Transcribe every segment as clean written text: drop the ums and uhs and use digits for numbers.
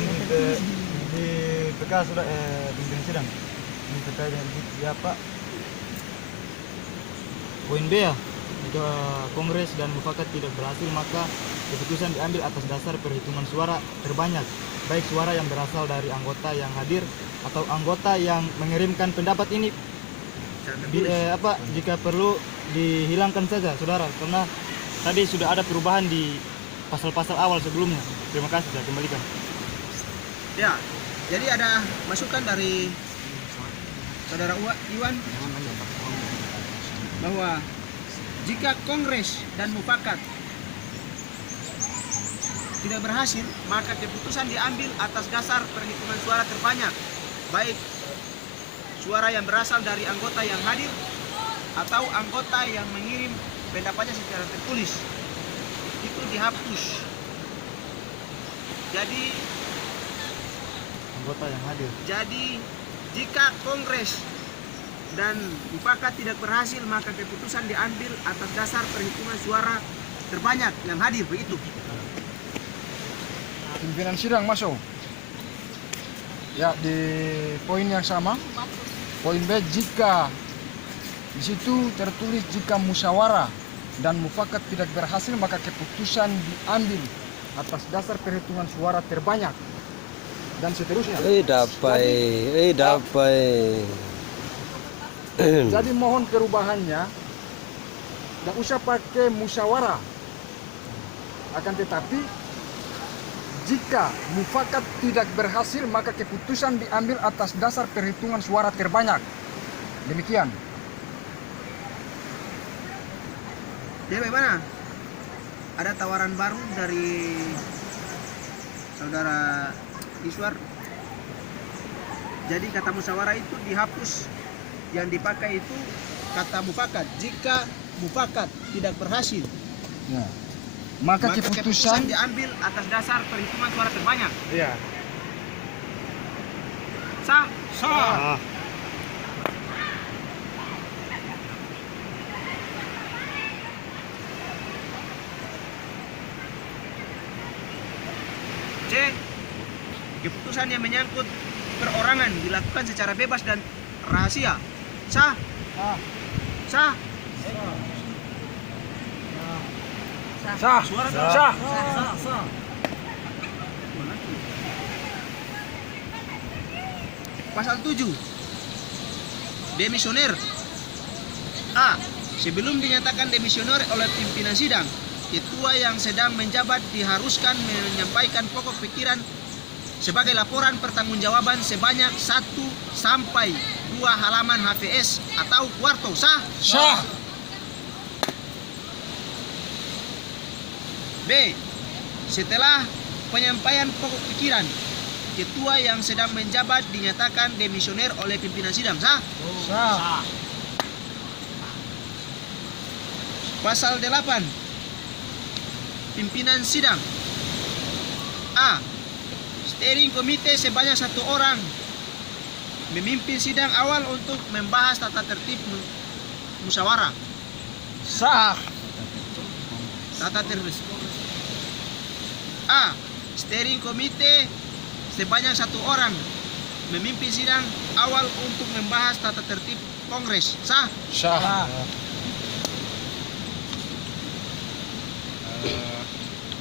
mohon di PK sudah pimpinan sidang ini terkait dengan ya Pak. Poin B ya, jika Kongres dan mufakat tidak berhasil maka keputusan diambil atas dasar perhitungan suara terbanyak, baik suara yang berasal dari anggota yang hadir atau anggota yang mengirimkan pendapat ini jika perlu dihilangkan saja saudara, karena tadi sudah ada perubahan di pasal-pasal awal sebelumnya. Terima kasih, saya kembalikan. Ya, jadi ada masukan dari saudara Iwan bahwa jika Kongres dan mufakat tidak berhasil, maka keputusan diambil atas dasar perhitungan suara terbanyak, baik suara yang berasal dari anggota yang hadir atau anggota yang mengirim pendapatnya secara tertulis. Itu dihapus. Jadi Anggota yang hadir. Jadi jika Kongres dan mufakat tidak berhasil, maka keputusan diambil atas dasar perhitungan suara terbanyak yang hadir, begitu. Pimpinan sidang masuk. Ya, di poin yang sama. Poin B, jika di situ tertulis jika musyawarah dan mufakat tidak berhasil maka keputusan diambil atas dasar perhitungan suara terbanyak dan seterusnya. Jadi mohon perubahannya, tidak usah pakai musyawarah. Akan tetapi jika mufakat tidak berhasil maka keputusan diambil atas dasar perhitungan suara terbanyak. Demikian. Jadi bagaimana? Ada tawaran baru dari saudara Iswar. Jadi kata musyawarah itu dihapus, yang dipakai itu kata mufakat. Jika mufakat tidak berhasil, Ya. Maka keputusan diambil atas dasar perhitungan suara terbanyak. Iya. Sah? Sah. C. Keputusan yang menyangkut perorangan dilakukan secara bebas dan rahasia. Sah? Sah? sah. Suara Sah. Pasal 7. Demisioner. A. Sebelum dinyatakan demisioner oleh pimpinan sidang, ketua yang sedang menjabat diharuskan menyampaikan pokok pikiran sebagai laporan pertanggungjawaban sebanyak 1 sampai 2 halaman HVS atau kuarto. Sah? Sah. B. Setelah penyampaian pokok pikiran, ketua yang sedang menjabat dinyatakan demisioner oleh pimpinan sidang. Sah? Sah. Pasal 8. Pimpinan sidang. A. Steering komite sebanyak 1 orang memimpin sidang awal untuk membahas tata tertib musyawarah. Sah. Tata tertib. A. Steering komite sebanyak 1 orang memimpin sidang awal untuk membahas tata tertib Kongres. Sah? Sah.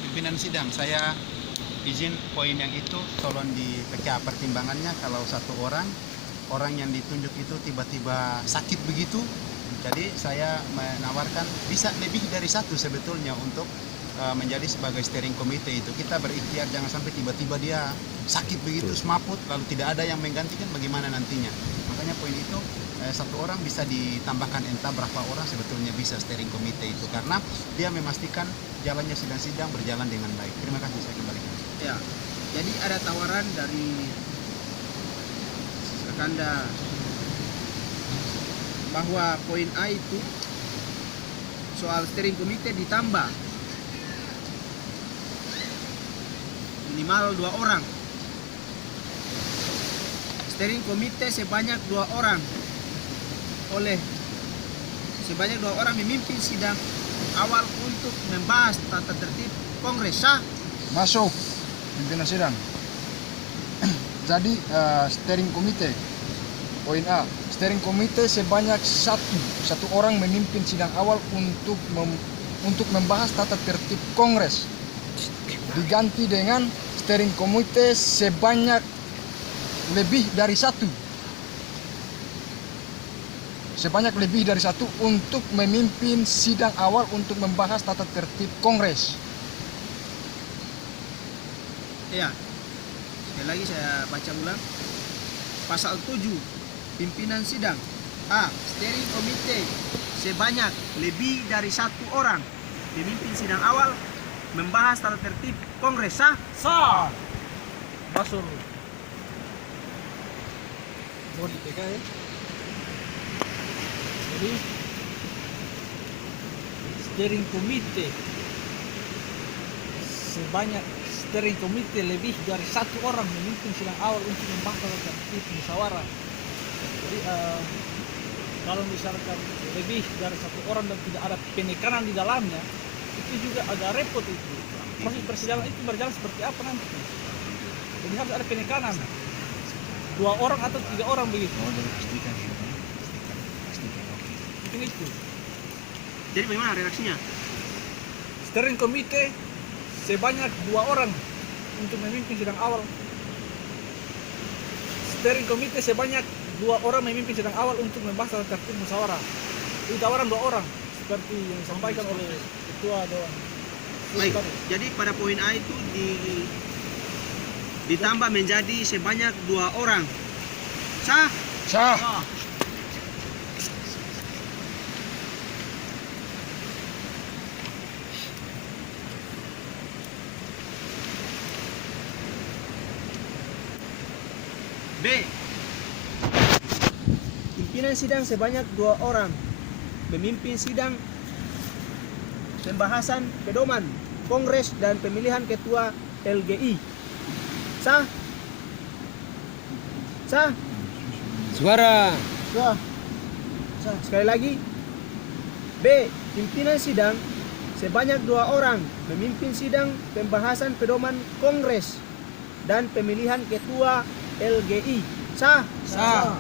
Pimpinan sidang, saya izin poin yang itu tolong dipecah pertimbangannya. Kalau 1 orang yang ditunjuk itu tiba-tiba sakit begitu, jadi saya menawarkan bisa lebih dari 1 sebetulnya untuk menjadi sebagai steering committee itu. Kita berikhtiar jangan sampai tiba-tiba dia sakit begitu, semaput, lalu tidak ada yang menggantikan, bagaimana nantinya. Makanya poin itu 1 orang bisa ditambahkan entah berapa orang sebetulnya bisa steering committee itu, karena dia memastikan jalannya sidang-sidang berjalan dengan baik. Terima kasih, saya kembalikan. Ya. Jadi ada tawaran dari Sekanda bahwa poin A itu soal steering committee ditambah minimal 2 orang. Steering committee sebanyak 2 orang sebanyak 2 orang memimpin sidang awal untuk membahas tata tertib Kongres. Sah? Masuk. Pimpinan sidang. Jadi steering komite. Poin A, steering komite sebanyak satu orang memimpin sidang awal untuk membahas tata tertib Kongres. Diganti dengan steering komite sebanyak lebih dari satu. Sebanyak lebih dari satu untuk memimpin sidang awal untuk membahas tata tertib Kongres. Ya, sekali lagi saya baca ulang. Pasal 7, pimpinan sidang. A. Steering komite sebanyak lebih dari satu orang memimpin sidang awal membahas tata tertib Kongres. Sah? Sah. Basur. Mau di TK ya. Jadi steering komite sebanyak steering komite lebih dari satu orang memimpin sidang awal untuk membahas tata tertib musyawarah. Jadi kalau misalkan lebih dari satu orang dan tidak ada penekanan di dalamnya, itu juga agak repot itu. Proses persidangan itu berjalan seperti apa nanti? Jadi harus ada penekanan. 2 orang atau 3 orang begitu. Mungkin itu. Jadi bagaimana redaksinya? Steering komite sebanyak 2 orang untuk memimpin sidang awal. Steering komite sebanyak 2 orang memimpin sidang awal untuk membahas tata tertib musyawarah. Itu tawaran 2 orang seperti yang disampaikan oleh ketua dewan. Baik. Jadi pada poin A itu ditambah menjadi sebanyak 2 orang. Sah? Sah. B. Pimpinan sidang sebanyak 2 orang memimpin sidang pembahasan pedoman Kongres dan pemilihan ketua LGI. Sah? Sah? Suara. Sah. Sah. Sekali lagi. B. Pimpinan sidang sebanyak 2 orang memimpin sidang pembahasan pedoman Kongres dan pemilihan ketua LGI. Sah? Sah.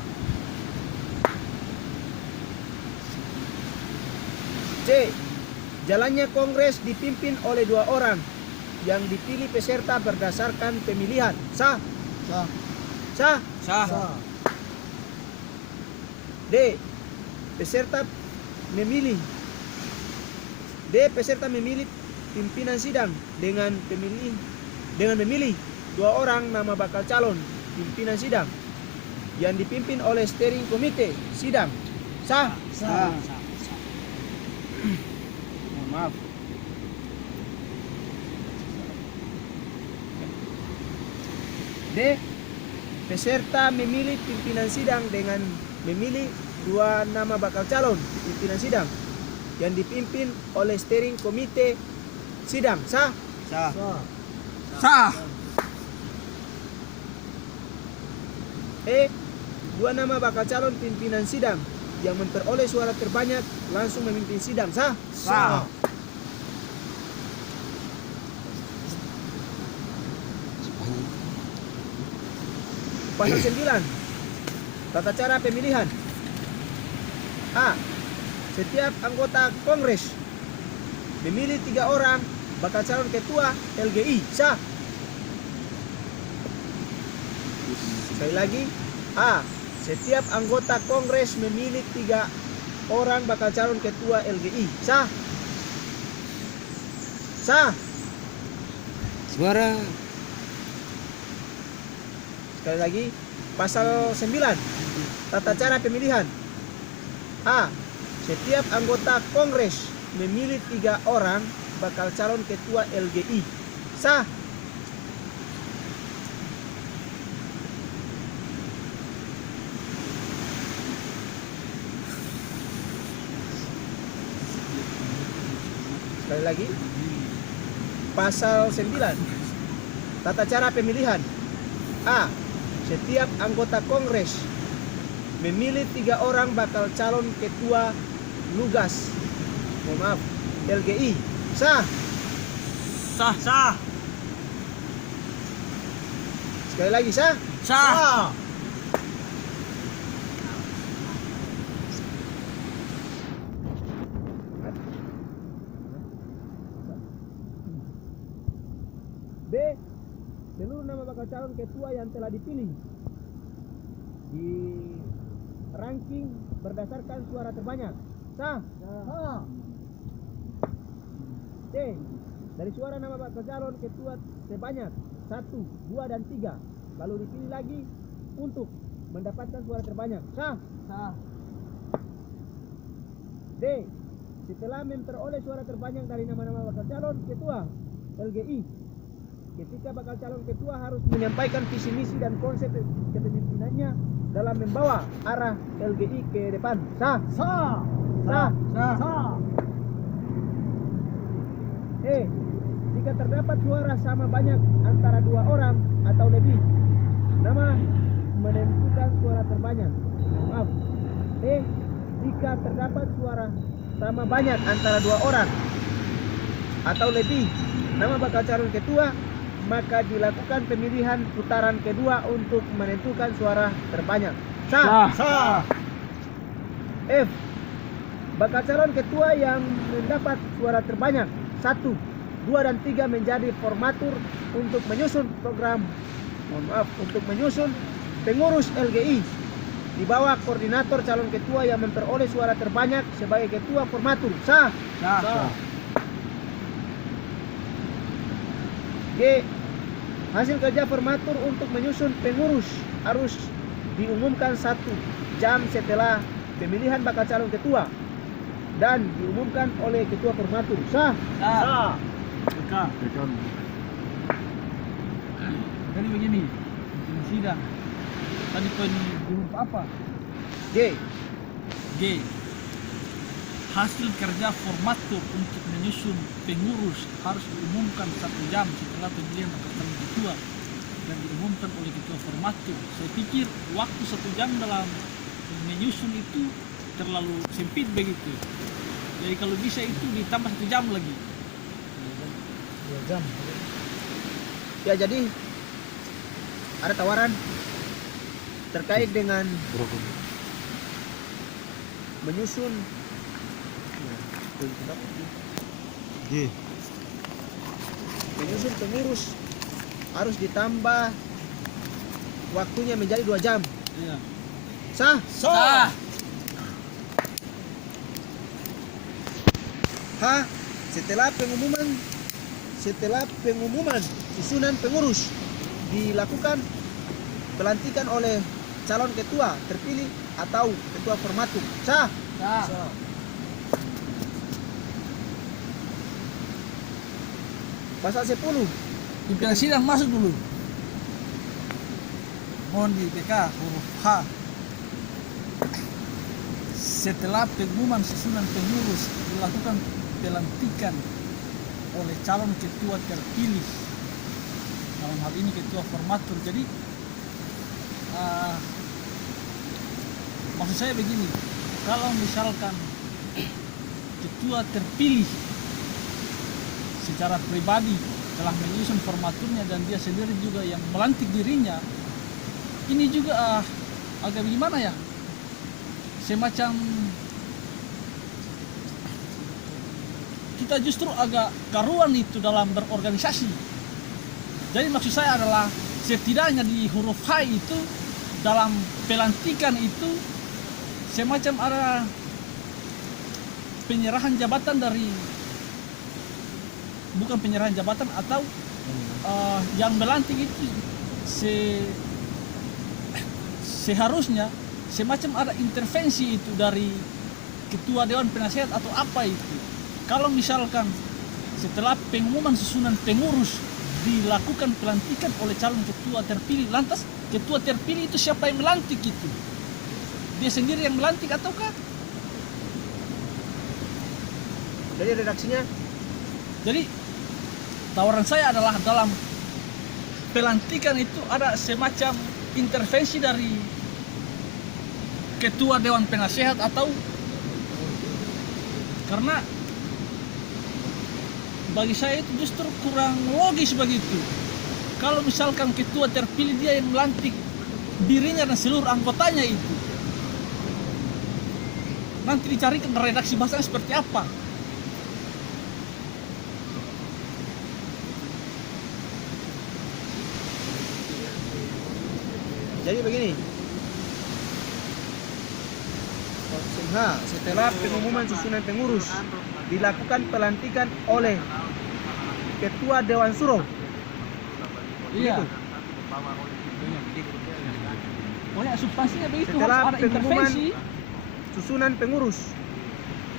C. Jalannya Kongres dipimpin oleh 2 orang yang dipilih peserta berdasarkan pemilihan. Sah? Sah. Sah? Sah. D. Peserta memilih pimpinan sidang dengan memilih 2 orang nama bakal calon pimpinan sidang yang dipimpin oleh steering komite sidang. Sah? Sah. Maaf. D. Peserta memilih pimpinan sidang dengan memilih 2 nama bakal calon pimpinan sidang yang dipimpin oleh steering komite sidang. Sah? Sah. Sah. E. 2 nama bakal calon pimpinan sidang yang memperoleh suara terbanyak langsung memimpin sidang. Sah? Sah. Pasal 9. Tata cara pemilihan. A. Setiap anggota Kongres memilih 3 orang bakal calon ketua LGI. Sah? Sekali lagi. A. Setiap anggota Kongres memilih 3 orang bakal calon ketua LGI. Sah? Sah? Suara. Sekali lagi, pasal 9, tata cara pemilihan. A. Setiap anggota Kongres memilih 3 orang bakal calon ketua LGI. Sah? Sekali lagi, pasal 9, tata cara pemilihan. A. Setiap anggota Kongres memilih 3 orang bakal calon ketua LGI. Sah? Sah. Sah. Sekali lagi sah. Sah. B. Seluruh nama bakal calon ketua yang telah dipilih di ranking berdasarkan suara terbanyak. Sah. Sah. C. Dari suara nama bakal calon ketua sebanyak 1, 2, dan 3 lalu dipilih lagi untuk mendapatkan suara terbanyak. Sah. Sah. D. Setelah memperoleh suara terbanyak dari nama-nama bakal calon ketua LGI, ketika bakal calon ketua harus menyampaikan visi misi dan konsep kepemimpinannya dalam membawa arah LGI ke depan. Sah. Sah. Sah. Sah. E. Jika terdapat suara sama banyak antara 2 orang atau lebih, nama menentukan suara terbanyak. Maaf. E. Jika terdapat suara sama banyak antara 2 orang atau lebih nama bakal calon ketua, maka dilakukan pemilihan putaran kedua untuk menentukan suara terbanyak. Sah. Sah. F. Bakal calon ketua yang mendapat suara terbanyak 1, 2, dan 3 menjadi formatur untuk menyusun untuk menyusun pengurus LGI di bawah koordinator calon ketua yang memperoleh suara terbanyak sebagai ketua formatur. Sah. Sah. G. Hasil kerja formatur untuk menyusun pengurus harus diumumkan 1 jam setelah pemilihan bakal calon ketua dan diumumkan oleh ketua formatur. Sah. Sah. Jadi begini, di sidang tadi poin huruf apa? G. G. Hasil kerja formatur untuk menyusun pengurus harus diumumkan 1 jam setelah pemilihan bakal calon ketua dan diumumkan oleh ketua formatur. Saya pikir waktu 1 jam dalam menyusun itu terlalu sempit begitu. Jadi kalau bisa itu ditambah 1 jam lagi. 2 jam. Ya, jadi ada tawaran terkait dengan menyusun menyusun pengurus harus ditambah waktunya menjadi 2 jam. Iya. Sah. Sah. H. Setelah pengumuman susunan pengurus dilakukan pelantikan oleh calon ketua terpilih atau ketua formatur. Sah. Sah. Pasal 10. Pimpinan sidang masuk dulu. Mohon di PK huruf H. Setelah pengumuman susunan pengurus dilakukan pelantikan oleh calon ketua terpilih, dalam hal ini ketua formatur. Jadi maksud saya begini, kalau misalkan ketua terpilih secara pribadi telah menyusun formaturnya dan dia sendiri juga yang melantik dirinya, ini juga agak gimana ya, semacam kita justru agak karuan itu dalam berorganisasi. Jadi maksud saya adalah setidaknya di huruf H itu dalam pelantikan itu semacam ada penyerahan jabatan dari, bukan penyerahan jabatan atau yang melantik itu seharusnya semacam ada intervensi itu dari ketua dewan penasehat atau apa itu. Kalau misalkan setelah pengumuman susunan pengurus dilakukan pelantikan oleh calon ketua terpilih, lantas ketua terpilih itu siapa yang melantik itu? Dia sendiri yang melantik ataukah? Jadi redaksinya, Jadi tawaran saya adalah dalam pelantikan itu ada semacam intervensi dari ketua dewan penasehat atau, karena bagi saya itu justru kurang logis begitu. kalau misalkan ketua terpilih dia yang melantik dirinya dan seluruh anggotanya itu, nanti dicarikan redaksi bahasanya seperti apa. Jadi begini. Opsi H, setelah pengumuman susunan pengurus dilakukan pelantikan oleh Ketua Dewan Suro. Iya. Begitu. Pokoknya substansinya begitu, Setelah harus ada pengumuman intervensi. susunan pengurus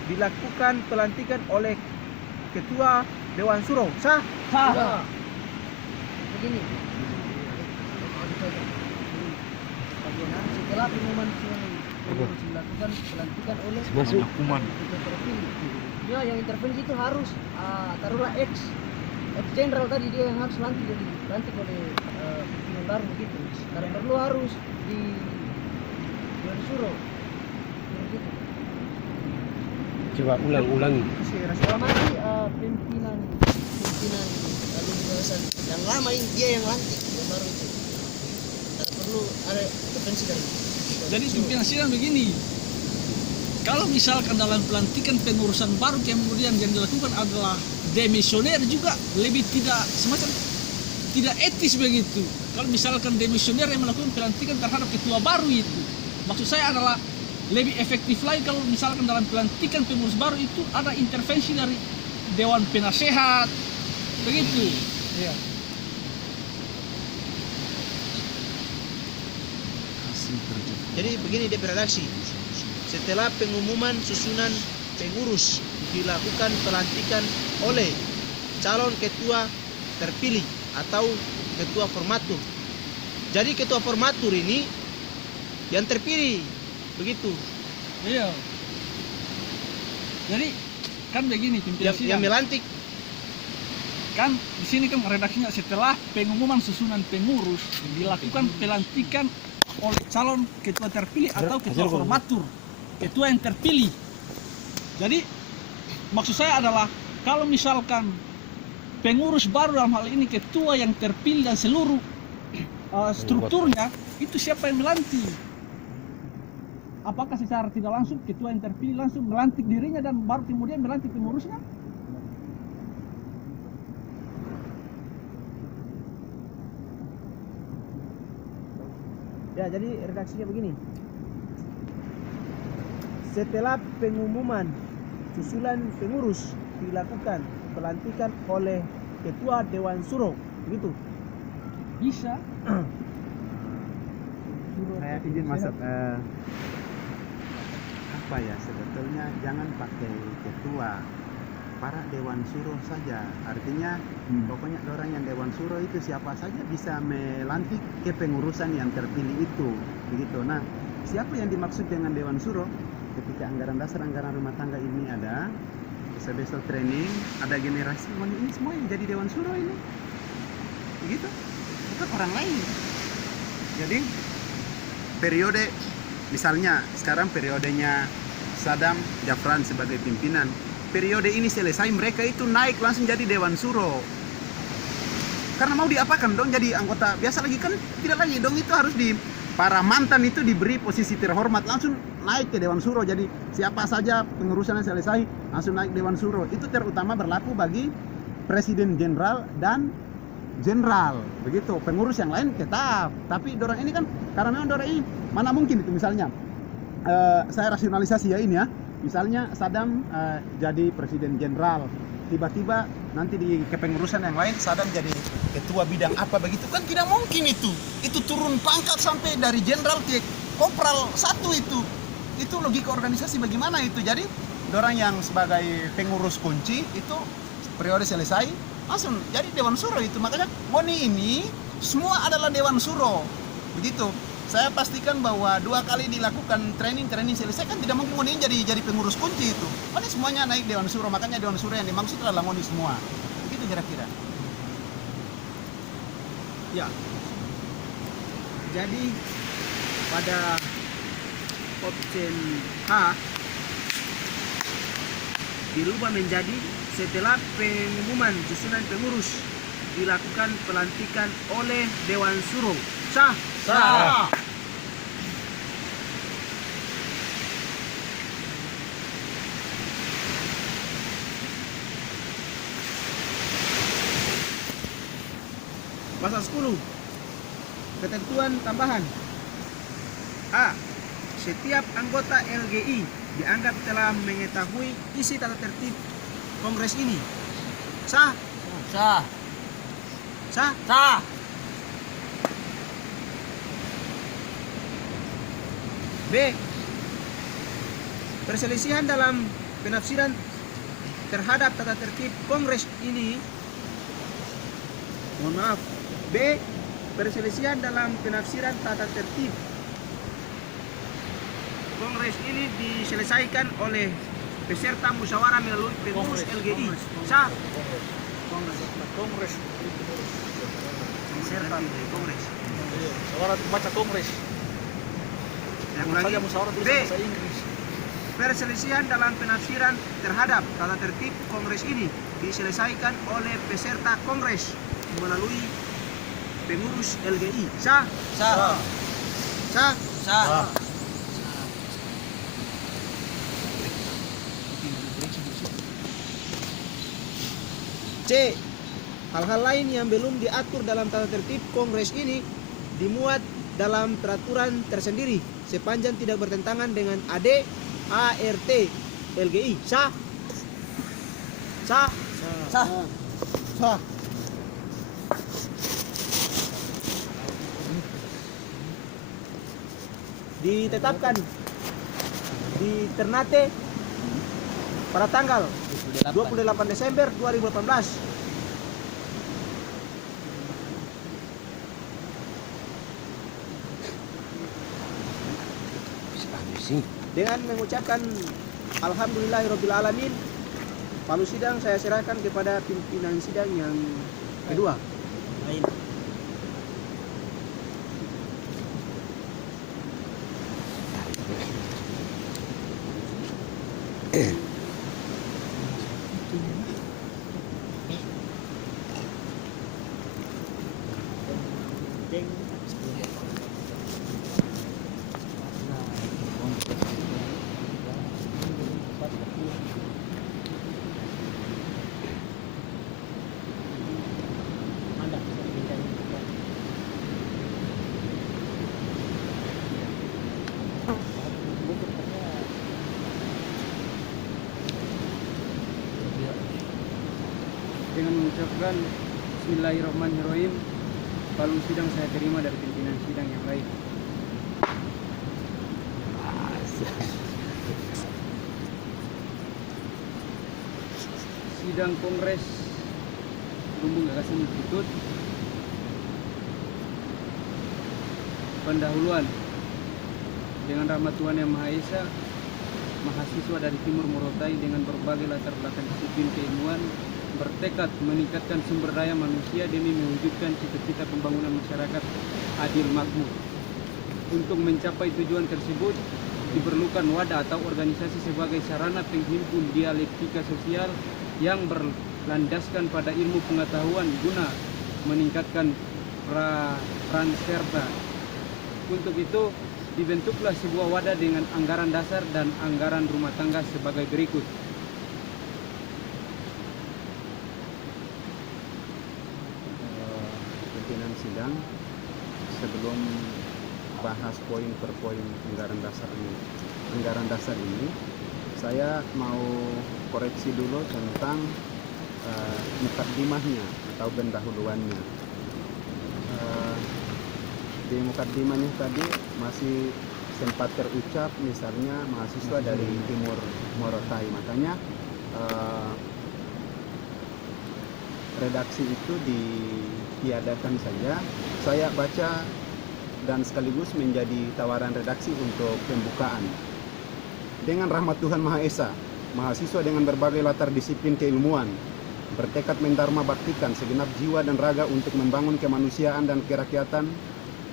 dilakukan pelantikan oleh Ketua Dewan Suro. Sah? Sah. Begini. Setelah pengumuman pengurus dilakukan pelantikan oleh hukuman. ketua terpilih. Dia yang intervensi itu harus taruhlah ex jenderal tadi, dia yang harus lantik oleh pimpinan baru begitu. Karena perlu harus disuruh. Begitu. Coba ulangi. Kalau nanti pimpinan lalu pengawasan yang lama ini dia yang lantik yang baru itu. Karena perlu ada intervensi dari. Jadi pimpinan sidang begini, kalau misalkan dalam pelantikan pengurusan baru kemudian yang dilakukan adalah demisioner, juga lebih tidak semacam tidak etis begitu. Kalau misalkan demisioner yang melakukan pelantikan terhadap ketua baru itu, maksud saya adalah lebih efektif lagi kalau misalkan dalam pelantikan pengurus baru itu ada intervensi dari Dewan Penasehat begitu. Iya. Jadi begini dia beredaksi. Setelah pengumuman susunan pengurus dilakukan pelantikan oleh calon ketua terpilih atau ketua formatur. Jadi ketua formatur ini yang terpilih, begitu. Iya. Jadi kan begini pimpinan sidang. Yang melantik. Kan di sini kan redaksinya setelah pengumuman susunan pengurus dilakukan pelantikan oleh calon ketua terpilih atau ketua formatur, ketua yang terpilih. Jadi maksud saya adalah kalau misalkan pengurus baru dalam hal ini ketua yang terpilih dan seluruh strukturnya itu siapa yang melantik? Apakah secara tidak langsung ketua yang terpilih langsung melantik dirinya dan baru kemudian melantik pengurusnya? Ya, jadi redaksinya begini. Setelah pengumuman susunan pengurus dilakukan pelantikan oleh Ketua Dewan Suro, begitu. Bisa. Saya izin masuk. Apa ya, sebetulnya jangan pakai ketua, para Dewan Suro saja. Artinya pokoknya orang yang Dewan Suro itu siapa saja bisa melantik kepengurusan yang terpilih itu, begitu. Nah, siapa yang dimaksud dengan Dewan Suro? Ketika anggaran dasar, anggaran rumah tangga ini ada, besok training, ada generasi, ini semua yang jadi Dewan Suro ini, begitu. Bukan orang lain. Jadi periode, misalnya sekarang periodenya Saddam Jafran sebagai pimpinan. Periode ini selesai, mereka itu naik langsung jadi Dewan Suro. Karena mau diapakan dong jadi anggota biasa lagi kan? Tidak lagi dong, itu harus para mantan itu diberi posisi terhormat, langsung naik ke Dewan Suro. Jadi siapa saja pengurusannya selesai langsung naik Dewan Suro. Itu terutama berlaku bagi Presiden Jenderal dan Jenderal, begitu. Pengurus yang lain tetap. Tapi dorang ini kan, karena memang dorang ini mana mungkin itu misalnya saya rasionalisasi ya ini ya. Misalnya Saddam jadi Presiden Jenderal, tiba-tiba nanti di kepengurusan yang lain Saddam jadi ketua bidang apa begitu, kan tidak mungkin itu turun pangkat sampai dari jenderal ke kopral 1 itu logika organisasi bagaimana itu. Jadi orang yang sebagai pengurus kunci itu periode selesai langsung jadi Dewan Suro itu. Makanya Moni ini semua adalah Dewan Suro begitu. Saya pastikan bahwa 2 kali dilakukan training selesai kan tidak mungkin Moni jadi pengurus kunci itu. Moni semuanya naik Dewan Suro, makanya Dewan Suro yang dimaksud adalah Moni semua. Begitu kira-kira. Ya. Jadi pada option H dirubah menjadi setelah pengumuman susunan pengurus dilakukan pelantikan oleh Dewan Suro. Sah. Sah. Pasal 10. Ketentuan tambahan. A. Setiap anggota LGI dianggap telah mengetahui isi tata tertib kongres ini. Sah. Sah. Sah. Sah. B. Perselisihan dalam penafsiran terhadap tata tertib kongres ini. Mohon maaf. B. Perselisihan dalam penafsiran tata tertib kongres ini diselesaikan oleh peserta musyawarah melalui pengurus LGI. Sah. Kongres. Peserta kongres. Musyawarah baca kongres. Yang Saja lagi. musyawarah B. tulis bahasa Inggris. Perselisihan dalam penafsiran terhadap tata tertib kongres ini diselesaikan oleh peserta kongres melalui pengurus LGI. Sah. Sah. Sah. Sah. C. Hal-hal lain yang belum diatur dalam tata tertib kongres ini dimuat dalam peraturan tersendiri sepanjang tidak bertentangan dengan AD ART LGI. Sah. Sah. Sah. Sah. Ditetapkan di Ternate pada tanggal 28 Desember 2018. Dengan mengucapkan Alhamdulillahirrabbilalamin, palu sidang saya serahkan kepada pimpinan sidang yang kedua. Dengan mengucapkan Bismillahirrahmanirrahim, palu sidang saya terima dari pimpinan sidang yang lain. Sidang Kongres Lumbung Gagasan Institut. Pendahuluan. Dengan rahmat Tuhan Yang Maha Esa, mahasiswa dari Timur Morotai dengan berbagai latar belakang disiplin keilmuan bertekad meningkatkan sumber daya manusia demi mewujudkan cita-cita pembangunan masyarakat adil makmur. Untuk mencapai tujuan tersebut diperlukan wadah atau organisasi sebagai sarana penghimpun dialektika sosial yang berlandaskan pada ilmu pengetahuan guna meningkatkan peran serta. Untuk itu dibentuklah sebuah wadah dengan anggaran dasar dan anggaran rumah tangga sebagai berikut. Pimpinan sidang, sebelum bahas poin per poin anggaran dasar ini, saya mau koreksi dulu tentang mukaddimahnya atau pendahuluannya. Di mukaddimahnya tadi masih sempat terucap misalnya mahasiswa dari Timur Morotai, makanya redaksi itu ditiadakan saja. Saya baca dan sekaligus menjadi tawaran redaksi untuk pembukaan. Dengan rahmat Tuhan Maha Esa, mahasiswa dengan berbagai latar disiplin keilmuan bertekad mendarma baktikan segenap jiwa dan raga untuk membangun kemanusiaan dan kerakyatan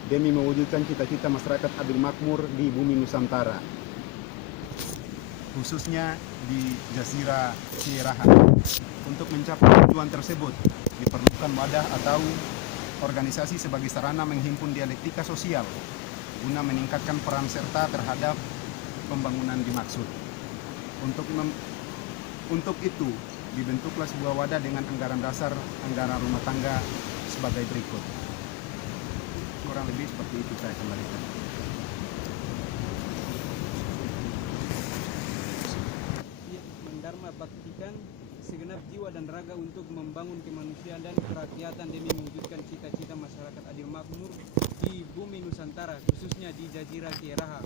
demi mewujudkan cita-cita masyarakat adil makmur di bumi Nusantara. khususnya di Jazirah Cieraha. Untuk mencapai tujuan tersebut diperlukan wadah atau organisasi sebagai sarana menghimpun dialektika sosial guna meningkatkan peran serta terhadap pembangunan dimaksud. Untuk itu dibentuklah sebuah wadah dengan anggaran dasar anggaran rumah tangga sebagai berikut. Kurang lebih seperti itu saya kembalikan. Ya, mendharma baktikan segenap jiwa dan raga untuk membangun kemanusiaan dan kerakyatan demi mewujudkan cita-cita masyarakat adil makmur di bumi Nusantara, khususnya di Jazirah Cieraha.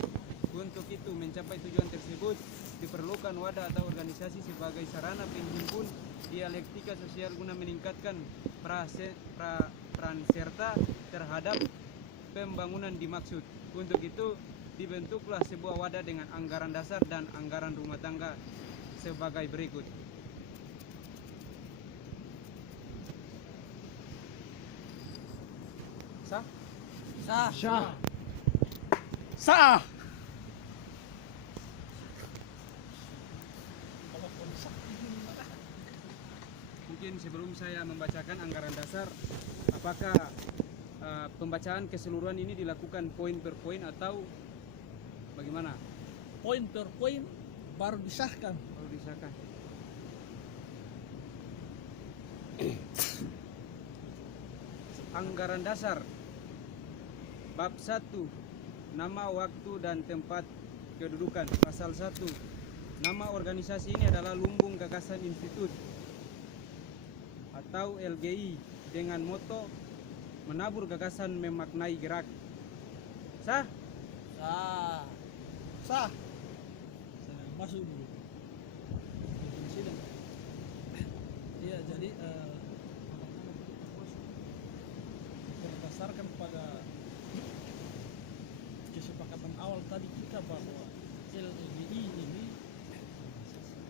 Untuk itu, mencapai tujuan tersebut diperlukan wadah atau organisasi sebagai sarana penghimpun dialektika sosial guna meningkatkan peran serta terhadap pembangunan dimaksud. Untuk itu, dibentuklah sebuah wadah dengan anggaran dasar dan anggaran rumah tangga sebagai berikut. Sah? Sah. Sah. Mungkin sebelum saya membacakan anggaran dasar, apakah pembacaan keseluruhan ini dilakukan poin per poin atau bagaimana? Poin per poin baru disahkan. Kalau disahkan. Anggaran dasar bab 1, nama, waktu, dan tempat kedudukan. Pasal 1, nama organisasi ini adalah Lumbung Gagasan Institut atau LGI dengan moto menabur gagasan memaknai gerak. Sah? Sah. Sah. Saya masuk dulu. Sidang. Iya, jadi berdasarkan pada kesepakatan awal tadi kita bahwa LGI ini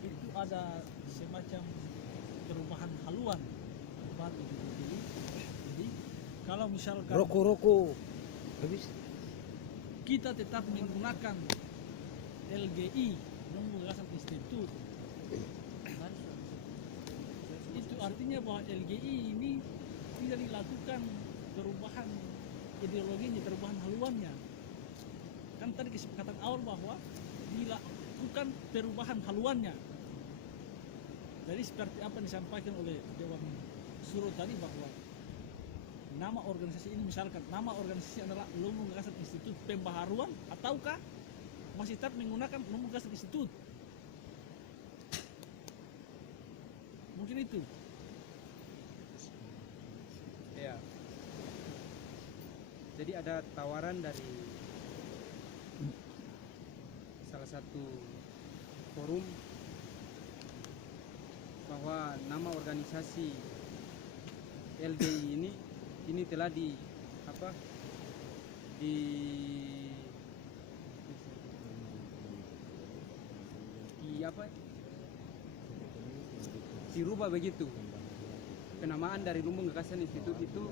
itu ada semacam perubahan haluan batu. Jadi kalau misalkan Roko habis kita tetap menggunakan LGI, Lumbung Gagasan Institut, itu artinya bahwa LGI ini tidak dilakukan perubahan ideologinya, perubahan haluannya. Kan tadi kesepakatan awal bahwa dilakukan perubahan haluannya. Jadi seperti apa yang disampaikan oleh Dewan Suro tadi bahwa nama organisasi ini, misalkan nama organisasi adalah Lumbung Gagasan Institut Pembaharuan, ataukah masih tetap menggunakan Lumbung Gagasan Institut? Mungkin itu. Ya. Jadi ada tawaran dari salah satu forum bahwa nama organisasi LGI ini telah di dirubah begitu. Penamaan dari Lumbung Gagasan Institut itu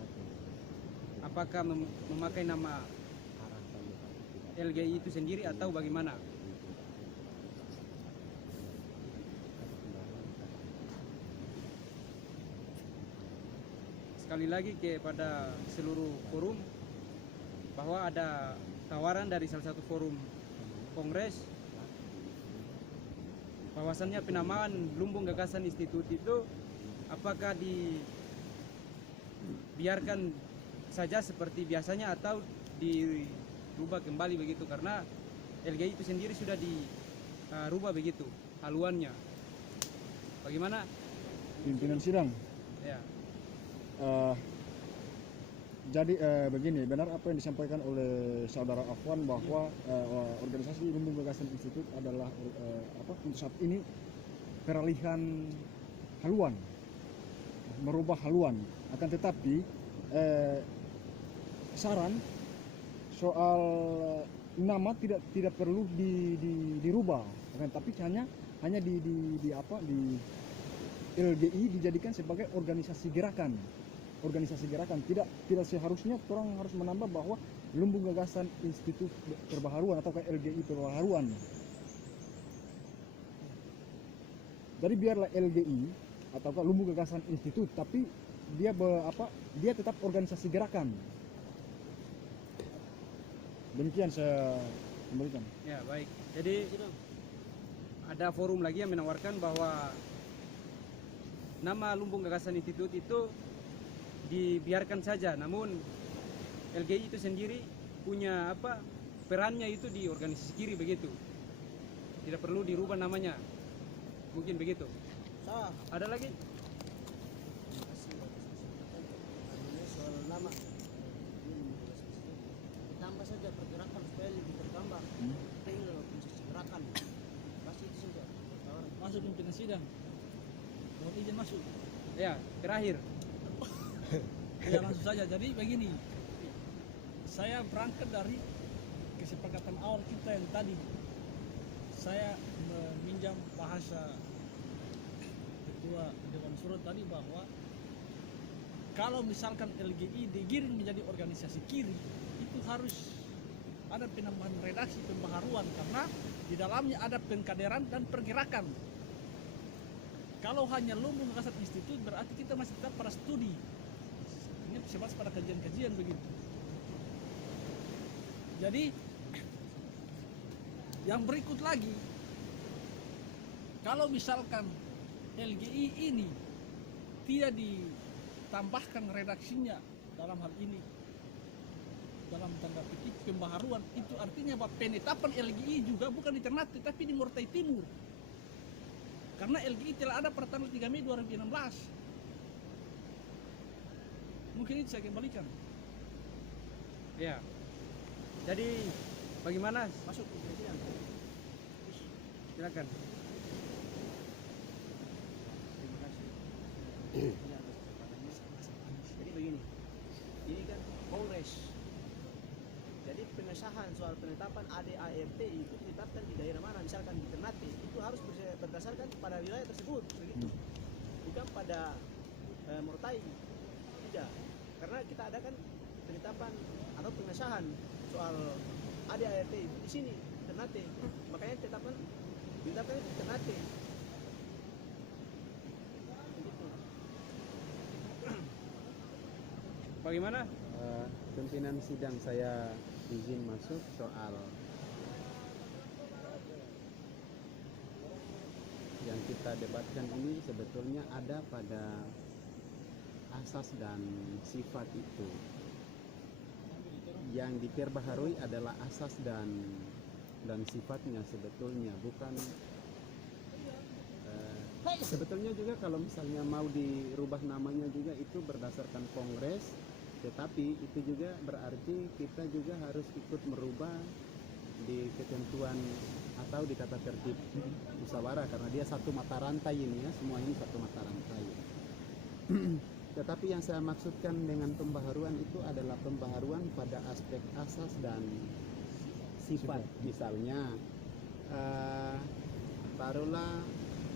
apakah memakai nama LGI itu sendiri atau bagaimana? Sekali lagi kepada seluruh forum bahwa ada tawaran dari salah satu forum kongres bahwasannya penamaan Lumbung Gagasan Institut itu apakah dibiarkan saja seperti biasanya atau dirubah kembali begitu, karena LGI itu sendiri sudah dirubah begitu haluannya. Bagaimana? Pimpinan sidang. Ya. Jadi begini, benar apa yang disampaikan oleh saudara Afwan bahwa organisasi Lumbung Gagasan Institut adalah untuk saat ini peralihan haluan, merubah haluan. Akan tetapi saran soal nama tidak perlu dirubah, tapi hanya di LGI dijadikan sebagai organisasi gerakan. Tidak seharusnya orang harus menambah bahwa Lumbung Gagasan Institut Perbaharuan atau LGI Perbaharuan. Jadi biarlah LGI atau Lumbung Gagasan Institut, tapi dia dia tetap organisasi gerakan. Demikian saya kembalikan. Ya, baik. Jadi ada forum lagi yang menawarkan bahwa nama Lumbung Gagasan Institut itu dibiarkan saja, namun LGI itu sendiri punya perannya itu di organisasi kiri begitu. Tidak perlu dirubah namanya. Mungkin begitu. Ada lagi? Soal nama ditambah saja pergerakan supaya lebih bertambah. Kita ingin organisasi gerakan. Pasti itu saja. Masuk pimpinan sidang. Mohon izin masuk. Ya, terakhir. Ya langsung saja. Jadi begini, saya berangkat dari kesepakatan awal kita yang tadi. Saya meminjam bahasa Ketua Dewan Suro tadi bahwa kalau misalkan LGI digiring menjadi organisasi kiri, itu harus ada penambahan redaksi pembaharuan karena di dalamnya ada pengkaderan dan pergerakan. Kalau hanya Lumbung Gagasan Institut berarti kita masih tetap pada studi. Ini sebatas pada kajian-kajian begitu. Jadi yang berikut lagi, kalau misalkan LGI ini tidak ditambahkan redaksinya dalam hal ini, dalam tanda petik pembaharuan, itu artinya bahwa penetapan LGI juga bukan di Ternate tapi di Morotai Timur. Karena LGI telah ada pada tanggal 3 Mei 2016. Mungkin itu saya kembalikan. Ya. Jadi bagaimana? Masuk pimpinan sidang. Silakan. Terima kasih. Ini atas kesempatannya. Jadi begini, ini kan kongres. Jadi pengesahan soal penetapan ADART itu ditetapkan di daerah mana, misalkan di Ternate, itu harus berdasarkan pada wilayah tersebut, begitu. Bukan pada Morotai, tidak. Karena kita adakan penetapan atau pengesahan soal ADART itu di sini Ternate, makanya ditetapkan di Ternate. Begitu. Bagaimana? Pimpinan sidang, saya izin masuk soal yang kita debatkan ini sebetulnya ada pada asas dan sifat itu. Yang diperbaharui adalah asas dan sifatnya sebetulnya, bukan sebetulnya juga kalau misalnya mau dirubah namanya juga itu berdasarkan kongres, tetapi itu juga berarti kita juga harus ikut merubah di ketentuan atau di tata tertib musyawarah karena dia satu mata rantai ini ya, semua ini satu mata rantai. Tetapi yang saya maksudkan dengan pembaharuan itu adalah pembaharuan pada aspek asas dan sifat. Misalnya taruhlah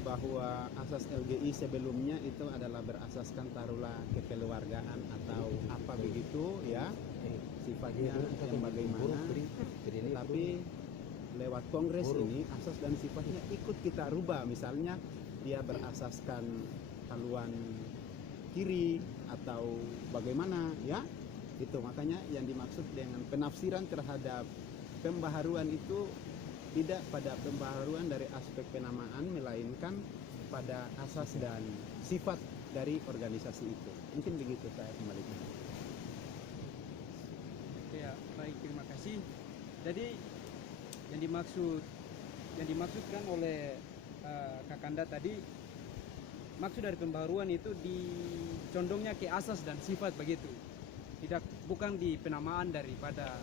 bahwa asas LGI sebelumnya itu adalah berasaskan taruhlah kekeluargaan atau apa begitu ya, sifatnya yang bagaimana, tetapi lewat kongres ini asas dan sifatnya ikut kita rubah, misalnya dia berasaskan haluan kiri atau bagaimana ya, itu makanya yang dimaksud dengan penafsiran terhadap pembaharuan itu tidak pada pembaharuan dari aspek penamaan, melainkan pada asas dan sifat dari organisasi itu. Mungkin begitu saya kembalikan. Ya, baik, terima kasih. Jadi yang dimaksudkan oleh Kakanda tadi, maksud dari pembaharuan itu dicondongnya ke asas dan sifat begitu. Bukan di penamaan daripada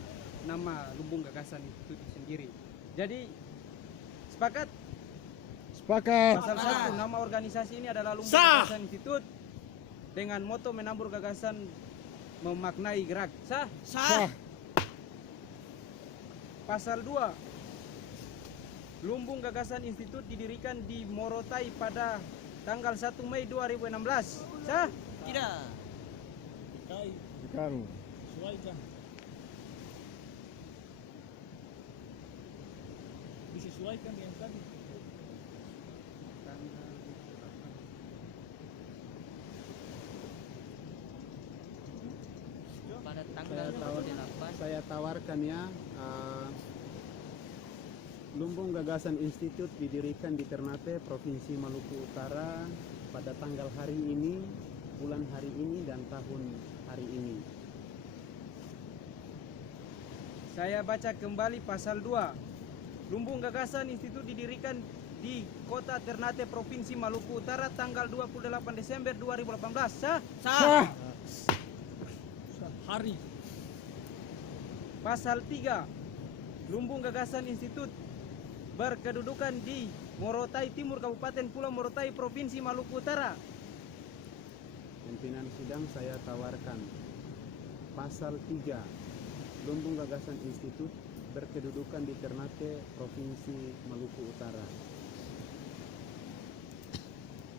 nama Lumbung Gagasan itu sendiri. Jadi sepakat? Sepakat. Pasal 1 nama organisasi ini adalah Lumbung Gagasan Institut dengan moto menabur gagasan memaknai gerak. Sah? Sah. Pasal 2 Lumbung Gagasan Institut didirikan di Morotai pada tanggal 1 Mei 2016. Sah? Tidak. Dikanu. Sesuaikan. Disesuaikan dengan tadi. Tanggal saya tawarkan ya, Lumbung Gagasan Institute didirikan di Ternate, Provinsi Maluku Utara pada tanggal hari ini, bulan hari ini, dan tahun hari ini. Saya baca kembali pasal 2. Lumbung Gagasan Institut didirikan di Kota Ternate, Provinsi Maluku Utara tanggal 28 Desember 2018. Sah? Sah. Hari. Pasal 3. Lumbung Gagasan Institut berkedudukan di Morotai Timur, Kabupaten Pulau Morotai, Provinsi Maluku Utara. Pimpinan sidang saya tawarkan pasal 3. Lumbung Gagasan Institut berkedudukan di Ternate, Provinsi Maluku Utara.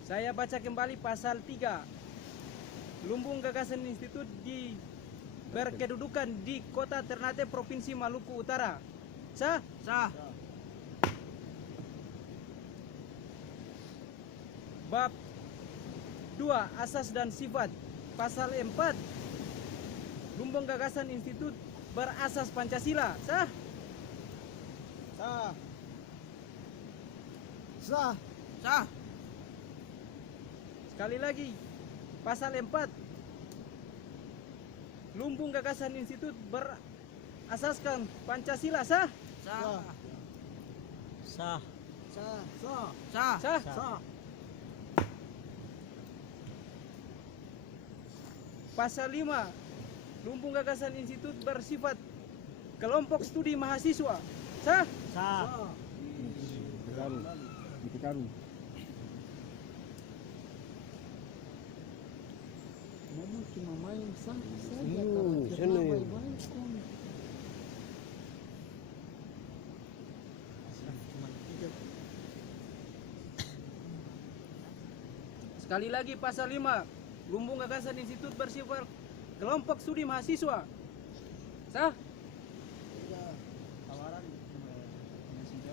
Saya baca kembali pasal 3. Lumbung Gagasan Institut berkedudukan di Kota Ternate, Provinsi Maluku Utara. Sah? Sah. Bab 2. Asas dan sifat. Pasal 4. Lumbung Gagasan Institut berasas Pancasila. Sah? Sah. Sah. Sah. Sekali lagi. Pasal 4. Lumbung Gagasan Institut berasaskan Pancasila. Sah? Sah. Sah. Sah. Sah. Sah? Sah. Pasal 5. Lumbung Gagasan Institut bersifat kelompok studi mahasiswa. Sah? Sah. Dipekaru. Mama cuma main sah saja. Sekali lagi pasal 5. Lumbung Gagasan Institut bersifat kelompok studi mahasiswa. Sah? Tawaran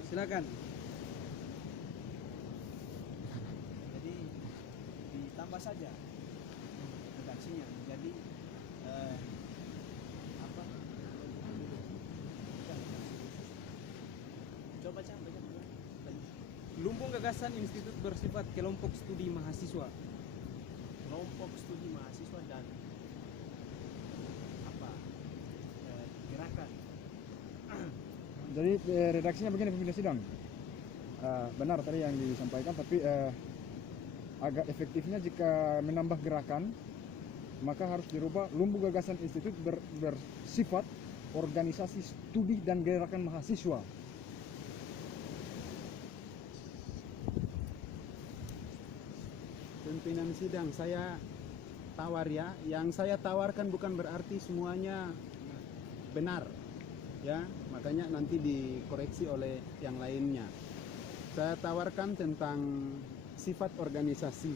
Silakan. jadi ditambah saja redaksinya jadi apa coba baca Lumbung Gagasan Institut bersifat kelompok studi mahasiswa. kelompok studi mahasiswa dan apa gerakan. Jadi redaksinya begini pimpinan sidang. Benar tadi yang disampaikan, tapi agak efektifnya jika menambah gerakan maka harus dirubah Lumbung Gagasan Institut bersifat organisasi studi dan gerakan mahasiswa. Pimpinan sidang saya tawar ya, yang saya tawarkan bukan berarti semuanya benar ya, makanya nanti dikoreksi oleh yang lainnya. Saya tawarkan tentang sifat organisasi.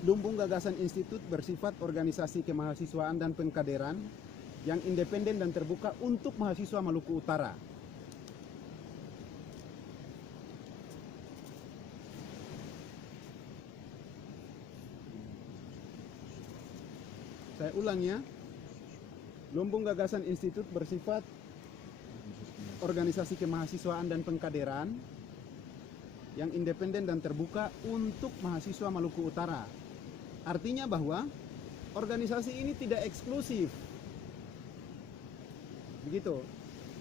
Lumbung Gagasan Institut bersifat organisasi kemahasiswaan dan pengkaderan yang independen dan terbuka untuk mahasiswa Maluku Utara. Saya ulang ya. Lumbung Gagasan Institut bersifat organisasi kemahasiswaan dan pengkaderan yang independen dan terbuka untuk mahasiswa Maluku Utara. Artinya bahwa organisasi ini tidak eksklusif. Begitu.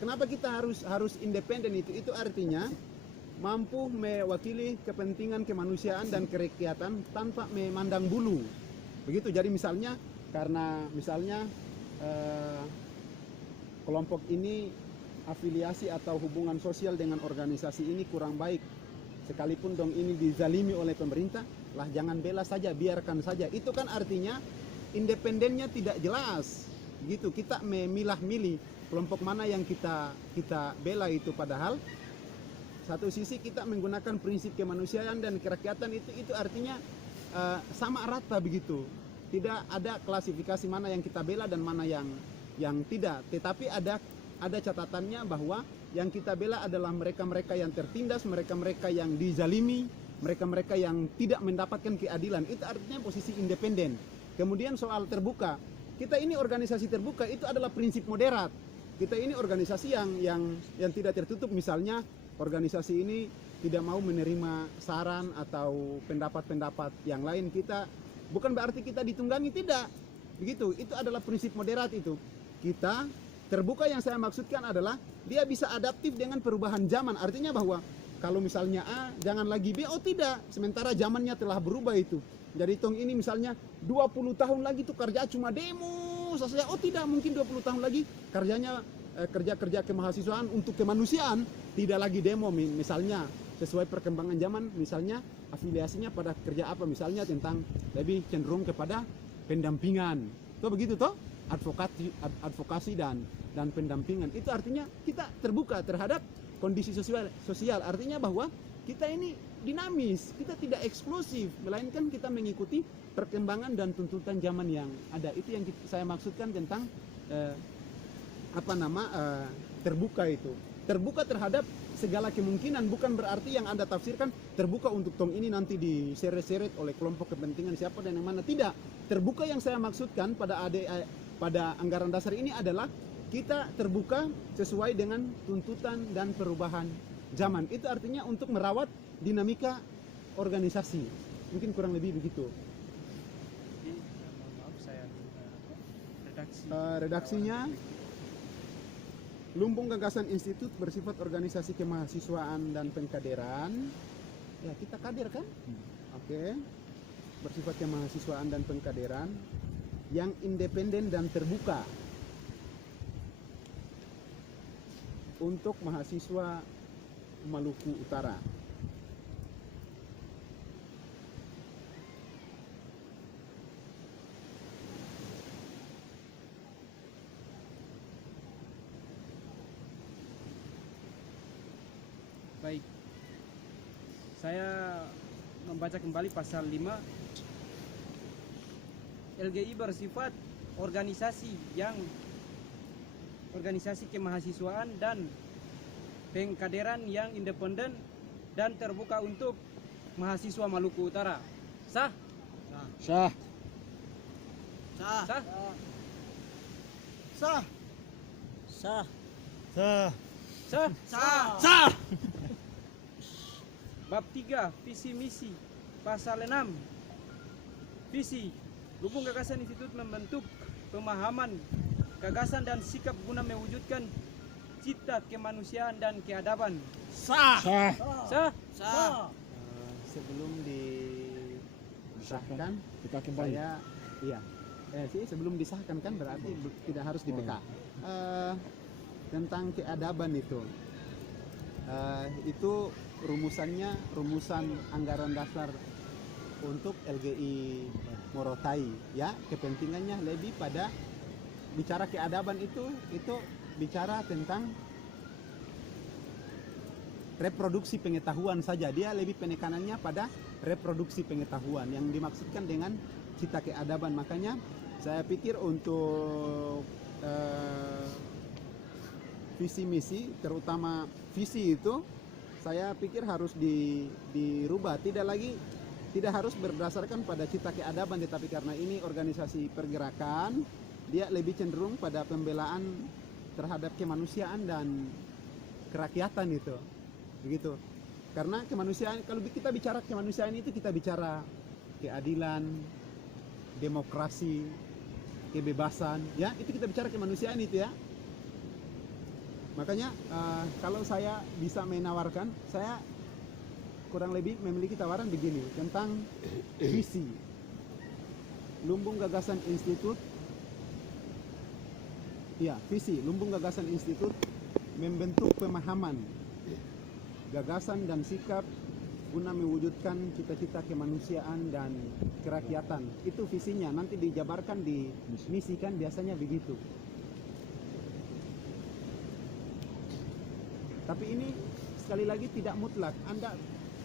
Kenapa kita harus independen itu? Itu artinya mampu mewakili kepentingan kemanusiaan dan kerakyatan tanpa memandang bulu. Begitu. Jadi misalnya karena misalnya kelompok ini afiliasi atau hubungan sosial dengan organisasi ini kurang baik, sekalipun dong ini dizalimi oleh pemerintah, lah jangan bela saja, biarkan saja. Itu kan artinya independennya tidak jelas. Gitu, kita memilah-milih kelompok mana yang kita bela itu, padahal satu sisi kita menggunakan prinsip kemanusiaan dan kerakyatan itu artinya sama rata begitu. Tidak ada klasifikasi mana yang kita bela dan mana yang tidak. Tetapi ada catatannya bahwa yang kita bela adalah mereka-mereka yang tertindas, mereka-mereka yang dizalimi, mereka-mereka yang tidak mendapatkan keadilan. Itu artinya posisi independen. Kemudian soal terbuka, kita ini organisasi terbuka itu adalah prinsip moderat. Kita ini organisasi yang tidak tertutup. Misalnya organisasi ini tidak mau menerima saran atau pendapat-pendapat yang lain. Kita bukan berarti kita ditunggangi, tidak. Begitu. Itu adalah prinsip moderat itu. Kita terbuka, yang saya maksudkan adalah dia bisa adaptif dengan perubahan zaman. Artinya bahwa kalau misalnya A, jangan lagi B, oh tidak. Sementara zamannya telah berubah itu. Jadi tong ini misalnya 20 tahun lagi tuh kerja cuma demo saja. Oh tidak, mungkin 20 tahun lagi kerjanya kerja-kerja kemahasiswaan untuk kemanusiaan, tidak lagi demo misalnya sesuai perkembangan zaman, misalnya afiliasinya pada kerja apa, misalnya tentang lebih cenderung kepada pendampingan. Tuh begitu toh? Advokasi dan pendampingan. Itu artinya kita terbuka terhadap kondisi sosial. Artinya bahwa kita ini dinamis, kita tidak eksklusif, melainkan kita mengikuti perkembangan dan tuntutan zaman yang ada. Itu yang saya maksudkan tentang terbuka itu. Terbuka terhadap segala kemungkinan, bukan berarti yang Anda tafsirkan terbuka untuk tong ini nanti diseret-seret oleh kelompok kepentingan siapa dan yang mana. Tidak. Terbuka yang saya maksudkan pada anggaran dasar ini adalah kita terbuka sesuai dengan tuntutan dan perubahan zaman. Itu artinya untuk merawat dinamika organisasi. Mungkin kurang lebih begitu. Maaf, saya redaksinya Lumbung Gagasan Institut bersifat organisasi kemahasiswaan dan pengkaderan. Ya, kita kader kan? Oke. Bersifat kemahasiswaan dan pengkaderan yang independen dan terbuka untuk mahasiswa Maluku Utara. Baik, saya membaca kembali pasal 5. LGI bersifat organisasi kemahasiswaan dan pengkaderan yang independen dan terbuka untuk mahasiswa Maluku Utara. Sah? Sah. Sah? Sah. Sah. Sah? Sah. Bab 3, visi misi. Pasal 6. Visi. Lumbung Gagasan Institut membentuk pemahaman, gagasan dan sikap guna mewujudkan cita kemanusiaan dan keadaban. Sah. Sah. Sah? Sah. Sebelum disahkan, Kita kembali. sebelum disahkan kan berarti tidak harus di PK. Tentang keadaban itu rumusannya rumusan anggaran dasar untuk LGI Morotai, ya. Kepentingannya lebih pada bicara keadaban itu bicara tentang reproduksi pengetahuan saja. Dia lebih penekanannya pada reproduksi pengetahuan yang dimaksudkan dengan cita keadaban. Makanya saya pikir untuk visi misi, terutama visi itu, saya pikir harus dirubah. Tidak harus berdasarkan pada cita keadaban, tetapi karena ini organisasi pergerakan, dia lebih cenderung pada pembelaan terhadap kemanusiaan dan kerakyatan itu. Begitu. Karena kemanusiaan, kalau kita bicara kemanusiaan itu kita bicara keadilan, demokrasi, kebebasan, ya, itu kita bicara kemanusiaan itu, ya. Makanya kalau saya bisa menawarkan, saya kurang lebih memiliki tawaran begini tentang visi Lumbung Gagasan Institut. Ya, visi Lumbung Gagasan Institut membentuk pemahaman, gagasan dan sikap guna mewujudkan cita-cita kemanusiaan dan kerakyatan. Itu visinya, nanti dijabarkan di misi kan biasanya begitu. Tapi ini sekali lagi tidak mutlak. Anda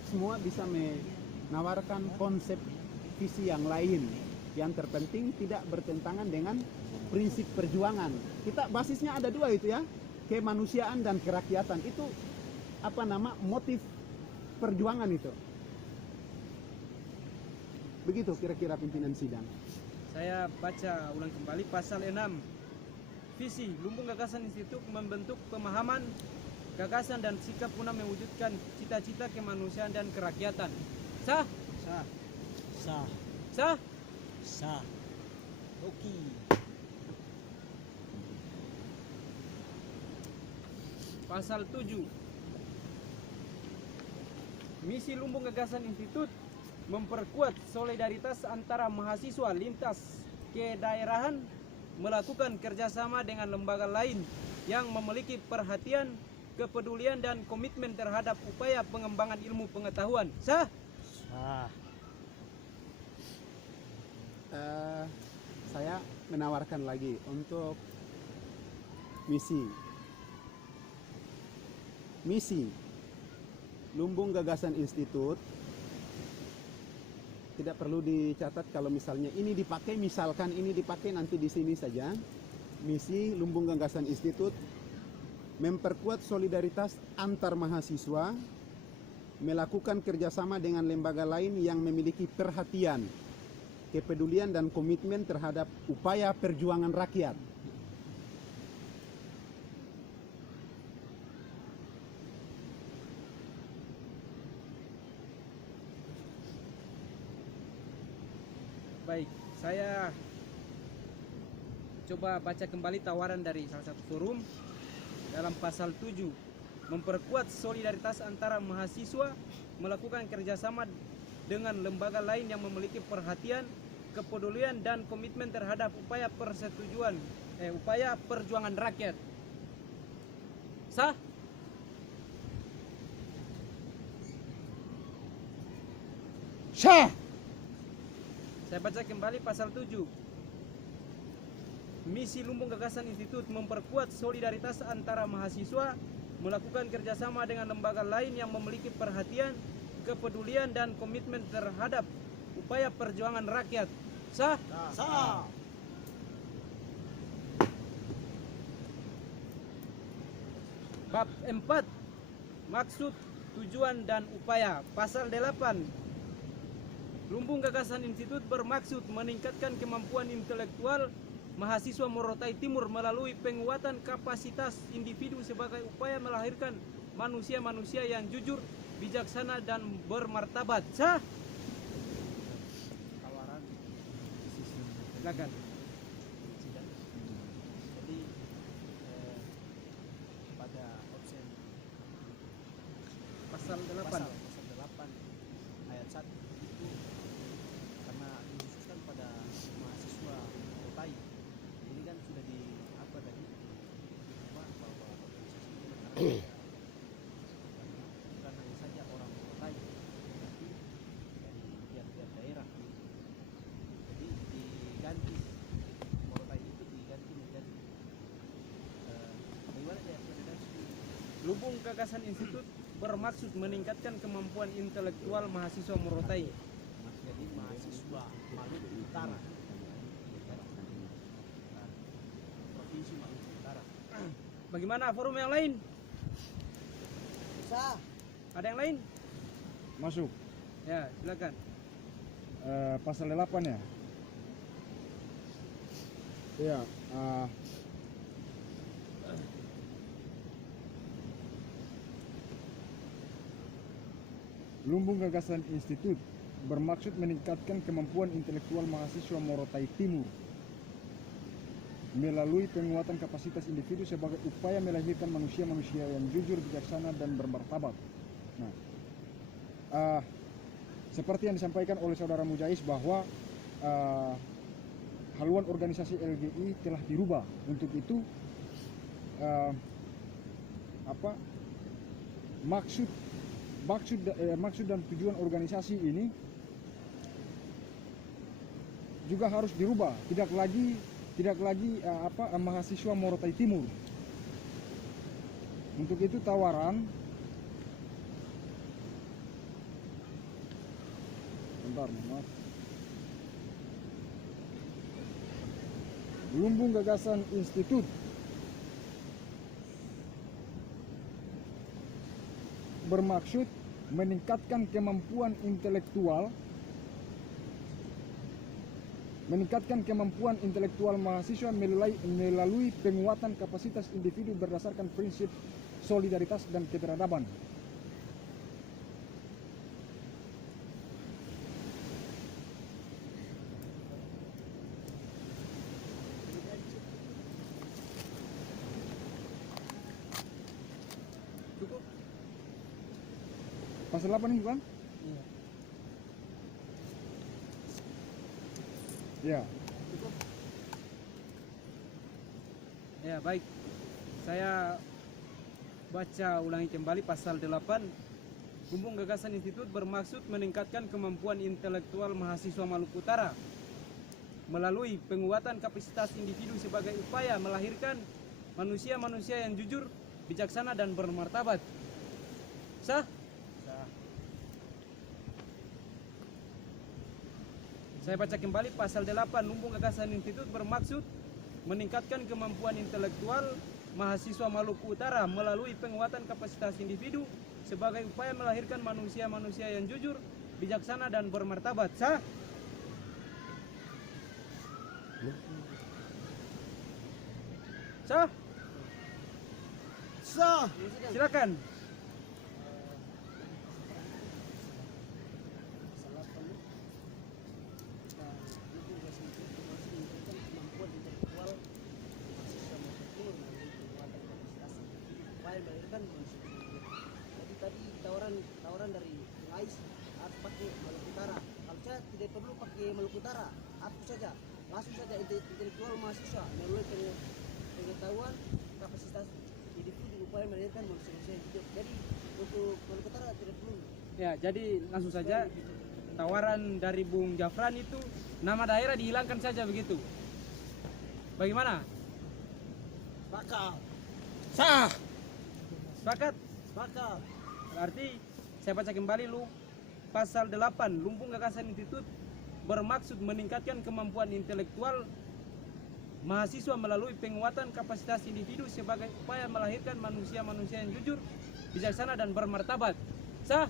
semua bisa menawarkan konsep visi yang lain. Yang terpenting tidak bertentangan dengan prinsip perjuangan. Kita basisnya ada dua itu, ya. Kemanusiaan dan kerakyatan. Itu motif perjuangan itu. Begitu kira-kira pimpinan sidang. Saya baca ulang kembali pasal 6. Visi Lumbung Gagasan Institut membentuk pemahaman, gagasan dan sikap guna mewujudkan cita-cita kemanusiaan dan kerakyatan. Sah? Sah. Sah. Sah? Sah. Oke. Pasal 7. Misi Lumbung Gagasan Institut memperkuat solidaritas antara mahasiswa lintas kedaerahan, melakukan kerjasama dengan lembaga lain yang memiliki perhatian, kepedulian, dan komitmen terhadap upaya pengembangan ilmu pengetahuan. Sah? Sah. Saya menawarkan lagi untuk misi Lumbung Gagasan Institut. Tidak perlu dicatat kalau misalnya ini dipakai, misalkan ini dipakai nanti di sini saja. Misi Lumbung Gagasan Institut memperkuat solidaritas antar mahasiswa, melakukan kerjasama dengan lembaga lain yang memiliki perhatian, kepedulian, dan komitmen terhadap upaya perjuangan rakyat. Baik, saya coba baca kembali tawaran dari salah satu forum dalam pasal 7. Memperkuat solidaritas antara mahasiswa, melakukan kerjasama dengan lembaga lain yang memiliki perhatian, kepedulian, dan komitmen terhadap upaya perjuangan rakyat. Sah? Sah. Saya baca kembali pasal 7. Misi Lumbung Gagasan Institut memperkuat solidaritas antara mahasiswa, melakukan kerjasama dengan lembaga lain yang memiliki perhatian, kepedulian, dan komitmen terhadap upaya perjuangan rakyat. Sah? Sah. Bab 4. Maksud, tujuan, dan upaya. Pasal 8. Lumbung Gagasan Institut bermaksud meningkatkan kemampuan intelektual mahasiswa Morotai Timur melalui penguatan kapasitas individu sebagai upaya melahirkan manusia-manusia yang jujur, bijaksana, dan bermartabat. Sah? Tawaran Silakan. sidang. Jadi pada opsi Pasal 8. pasal 8 ayat 1 itu karena dikhususkan pada mahasiswa Morotai. Ini kan sudah di apa tadi bahwa organisasi ini bukan hanya saja orang Morotai, tapi dari tiap-tiap daerah. Jadi diganti Morotai itu diganti menjadi bagaimana ya redaksi? Lumbung Gagasan Institut bermaksud meningkatkan kemampuan intelektual mahasiswa Morotai. Jadi mahasiswa Maluku Utara, provinsi Maluku Utara. Bagaimana forum yang lain? Sah. Ada yang lain? Masuk. Ya, silakan. Pasal 8 ya. Iya. Lumbung Gagasan Institut bermaksud meningkatkan kemampuan intelektual mahasiswa Morotai Timur melalui penguatan kapasitas individu sebagai upaya melahirkan manusia-manusia yang jujur, bijaksana, dan bermartabat. Nah, seperti yang disampaikan oleh saudara Mujais bahwa haluan organisasi LGI telah dirubah. Untuk itu maksud dan tujuan organisasi ini juga harus dirubah, tidak lagi mahasiswa Morotai Timur. Untuk itu tawaran maaf. Lumbung Gagasan Institut bermaksud meningkatkan kemampuan intelektual meningkatkan kemampuan intelektual mahasiswa melalui penguatan kapasitas individu berdasarkan prinsip solidaritas dan keberadaban. Cukup? Pasal apa nih, Bang? Iya. Ya. Cukup? Ya, baik. Saya baca ulangi kembali pasal 8. Lumbung Gagasan Institut bermaksud meningkatkan kemampuan intelektual mahasiswa Maluku Utara melalui penguatan kapasitas individu sebagai upaya melahirkan manusia-manusia yang jujur, bijaksana dan bermartabat. Sah? Saya baca kembali pasal 8. Lumbung Gagasan Institut bermaksud meningkatkan kemampuan intelektual mahasiswa Maluku Utara melalui penguatan kapasitas individu sebagai upaya melahirkan manusia-manusia yang jujur, bijaksana dan bermartabat. Sah? Sah? Sah. Silakan. Kemampuan intelektual mahasiswa Maluku melalui penguatan kapasitas upaya melahirkan manusia yang jujur. Jadi tadi tawaran dari Ais harus pakai Maluku Utara. Kalau saya tidak perlu pakai Maluku Utara, aku saja langsung saja intelektual mahasiswa melalui pengetahuan kapasitas individu upaya melahirkan manusia yang jujur. Jadi untuk Maluku Utara tidak perlu. Ya, jadi langsung saja tawaran dari Bung Jafran itu nama daerah dihilangkan saja begitu. Bagaimana? Sepakat. Sah. Sepakat? Sepakat. Berarti saya baca kembali pasal 8. Lumbung Gagasan Institut bermaksud meningkatkan kemampuan intelektual mahasiswa melalui penguatan kapasitas individu sebagai upaya melahirkan manusia-manusia yang jujur, bijaksana dan bermartabat. Sah?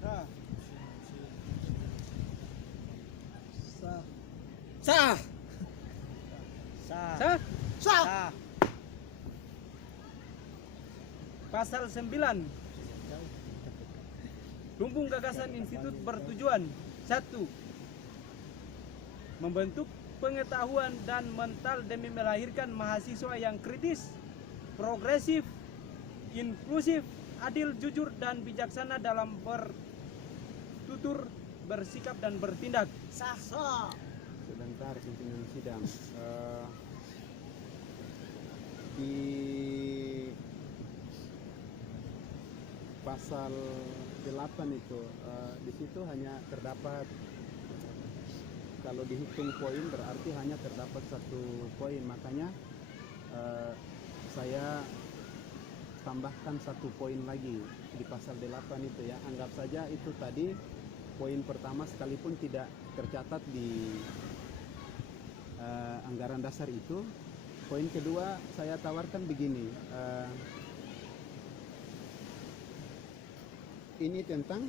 Sah. Sah. Sah? Sah. Pasal 9. Lumbung Gagasan Institut bertujuan 1. Membentuk pengetahuan dan mental demi melahirkan mahasiswa yang kritis, progresif, inklusif, adil, jujur, dan bijaksana dalam bertutur, bersikap, dan bertindak. Sah. Sah. Sebentar pimpinan sidang. Di pasal 8 itu di situ hanya terdapat, kalau dihitung poin berarti hanya terdapat 1 poin, makanya saya tambahkan 1 poin lagi di pasal 8 itu ya. Anggap saja itu tadi poin pertama sekalipun tidak tercatat di anggaran dasar itu. Poin kedua saya tawarkan begini, ini tentang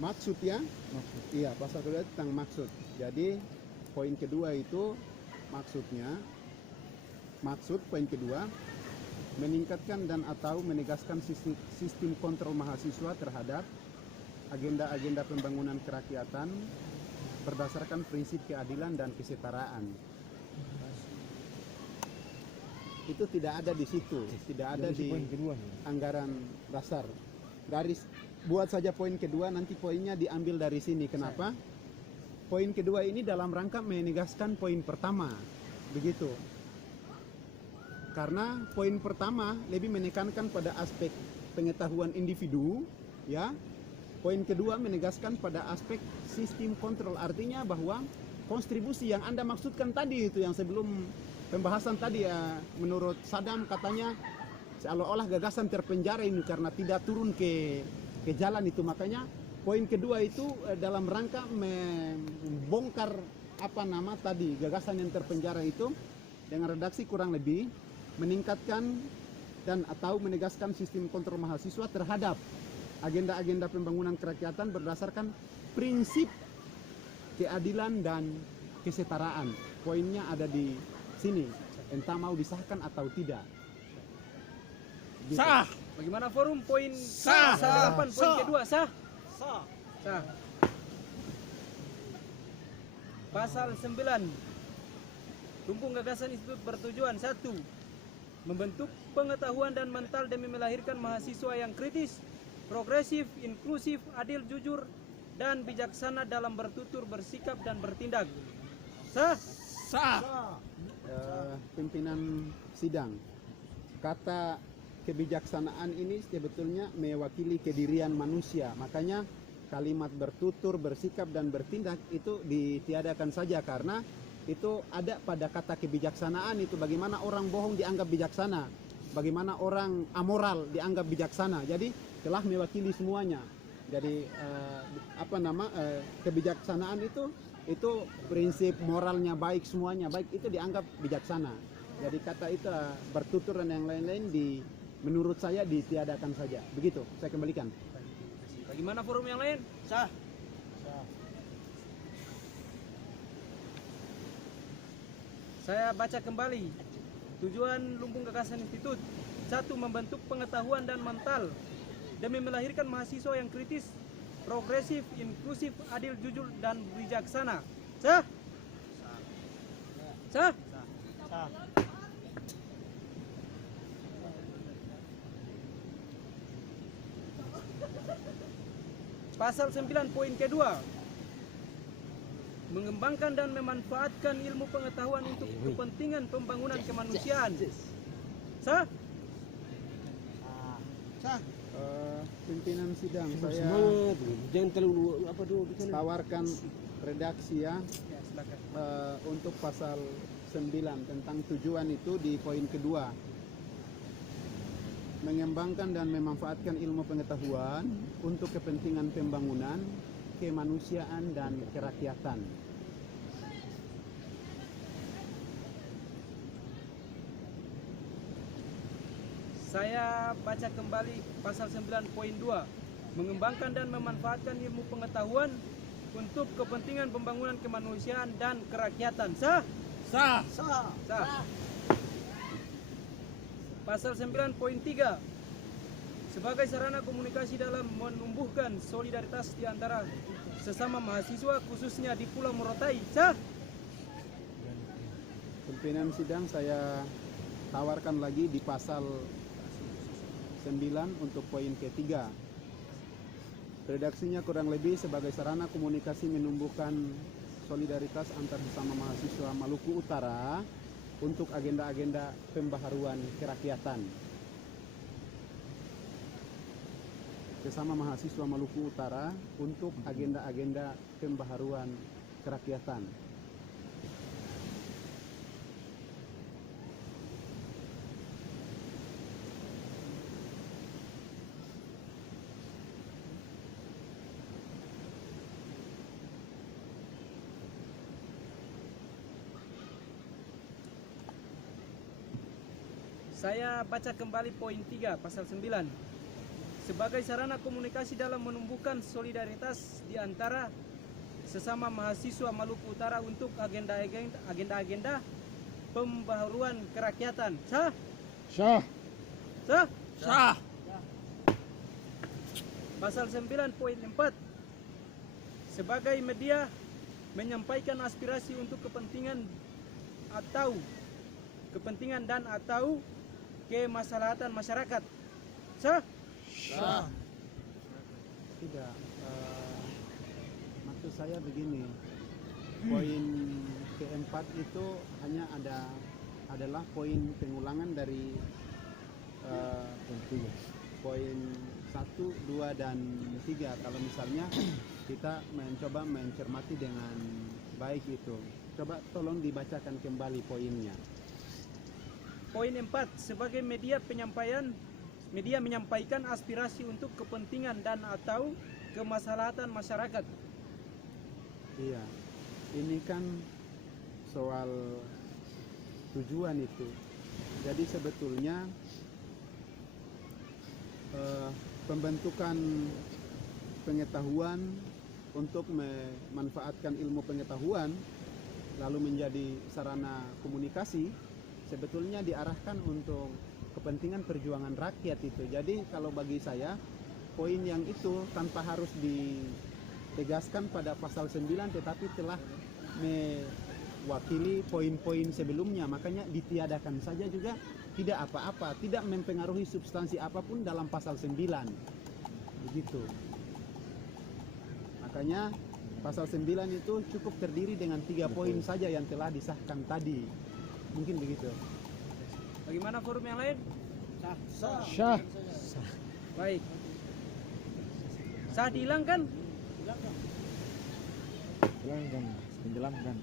maksud ya. Maksud. Iya, pasal kedua tentang maksud. Jadi poin kedua itu maksudnya, maksud poin kedua meningkatkan dan atau menegaskan sistem kontrol mahasiswa terhadap agenda-agenda pembangunan kerakyatan berdasarkan prinsip keadilan dan kesetaraan. Itu tidak ada di situ, tidak ada di poin kedua. anggaran dasar. Garis buat saja poin kedua, nanti poinnya diambil dari sini. Kenapa? Poin kedua ini dalam rangka menegaskan poin pertama, begitu. Karena poin pertama lebih menekankan pada aspek pengetahuan individu, ya. Poin kedua menegaskan pada aspek sistem kontrol, artinya bahwa kontribusi yang Anda maksudkan tadi itu yang sebelum pembahasan tadi ya, menurut Sadam katanya seolah-olah gagasan terpenjara ini karena tidak turun ke jalan itu. Makanya poin kedua itu dalam rangka membongkar gagasan yang terpenjara itu dengan redaksi kurang lebih meningkatkan dan atau menegaskan sistem kontrol mahasiswa terhadap agenda-agenda pembangunan kerakyatan berdasarkan prinsip keadilan dan kesetaraan. Poinnya ada di sini, entah mau disahkan atau tidak. Gitu. Sah. Bagaimana forum poin Sah. pasal 8 poin kedua sah? Sah. Sah. Pasal 9 Lumbung gagasan institut bertujuan 1. Membentuk pengetahuan dan mental demi melahirkan mahasiswa yang kritis, progresif, inklusif, adil, jujur, dan bijaksana dalam bertutur, bersikap, dan bertindak. Sah? Sah. Pimpinan sidang, kata kebijaksanaan ini sebetulnya mewakili kedirian manusia, makanya kalimat bertutur, bersikap, dan bertindak itu ditiadakan saja karena itu ada pada kata kebijaksanaan itu. Bagaimana orang bohong dianggap bijaksana, bagaimana orang amoral dianggap bijaksana, jadi telah mewakili semuanya. Jadi kebijaksanaan itu prinsip moralnya baik, semuanya baik, itu dianggap bijaksana. Jadi kata itu bertutur dan yang lain-lain menurut saya ditiadakan saja. Begitu, saya kembalikan. Bagaimana forum yang lain? Sah. Saya baca kembali. Tujuan Lumbung Gagasan Institut 1. Membentuk pengetahuan dan mental demi melahirkan mahasiswa yang kritis, progresif, inklusif, adil, jujur, dan bijaksana. Sah? Sah? Sah. Pasal 9 poin kedua. Mengembangkan dan memanfaatkan ilmu pengetahuan untuk kepentingan pembangunan kemanusiaan. Sah? Sah. Pimpinan sidang, saya Jangan terlalu apa dulu. tawarkan redaksi ya Ya, silakan. untuk pasal 9 tentang tujuan itu di poin kedua. Mengembangkan dan memanfaatkan ilmu pengetahuan untuk kepentingan pembangunan, kemanusiaan, dan kerakyatan. Saya baca kembali pasal 9 poin 2. Mengembangkan dan memanfaatkan ilmu pengetahuan untuk kepentingan pembangunan kemanusiaan dan kerakyatan. Sah? Sah. Sah. Pasal 9 poin 3. Sebagai sarana komunikasi dalam menumbuhkan solidaritas di antara sesama mahasiswa khususnya di Pulau Morotai. Sah? Pimpinan sidang, saya tawarkan lagi di pasal 9 untuk poin ketiga. Redaksinya kurang lebih sebagai sarana komunikasi menumbuhkan solidaritas antar sesama mahasiswa Maluku Utara untuk agenda-agenda pembaharuan kerakyatan. Sesama mahasiswa Maluku Utara untuk agenda-agenda pembaharuan kerakyatan. Saya baca kembali poin 3 pasal 9. Sebagai sarana komunikasi dalam menumbuhkan solidaritas di antara sesama mahasiswa Maluku Utara untuk agenda-agenda pembaharuan kerakyatan. Sah? Sah. Sah? Sah. Pasal 9 poin 4. Sebagai media menyampaikan aspirasi untuk kepentingan dan atau kemaslahatan masyarakat. Sah? Sah. Tidak, maksud saya begini, poin keempat itu hanya adalah poin pengulangan dari poin 1, 2, dan 3. Kalau misalnya kita mencoba mencermati dengan baik itu, coba tolong dibacakan kembali poinnya. Poin 4. Sebagai media menyampaikan aspirasi untuk kepentingan dan atau kemaslahatan masyarakat. Iya, ini kan soal tujuan itu. Jadi sebetulnya pembentukan pengetahuan untuk memanfaatkan ilmu pengetahuan lalu menjadi sarana komunikasi, sebetulnya diarahkan untuk kepentingan perjuangan rakyat itu. Jadi kalau bagi saya, poin yang itu tanpa harus ditegaskan pada pasal 9 tetapi telah mewakili poin-poin sebelumnya, makanya ditiadakan saja juga tidak apa-apa, tidak mempengaruhi substansi apapun dalam pasal 9. Begitu. Makanya pasal 9 itu cukup terdiri dengan 3 poin saja yang telah disahkan tadi. Mungkin begitu. Bagaimana forum yang lain? Syah. Baik. Sah dihilangkan? Hilangkan, penjelaskan.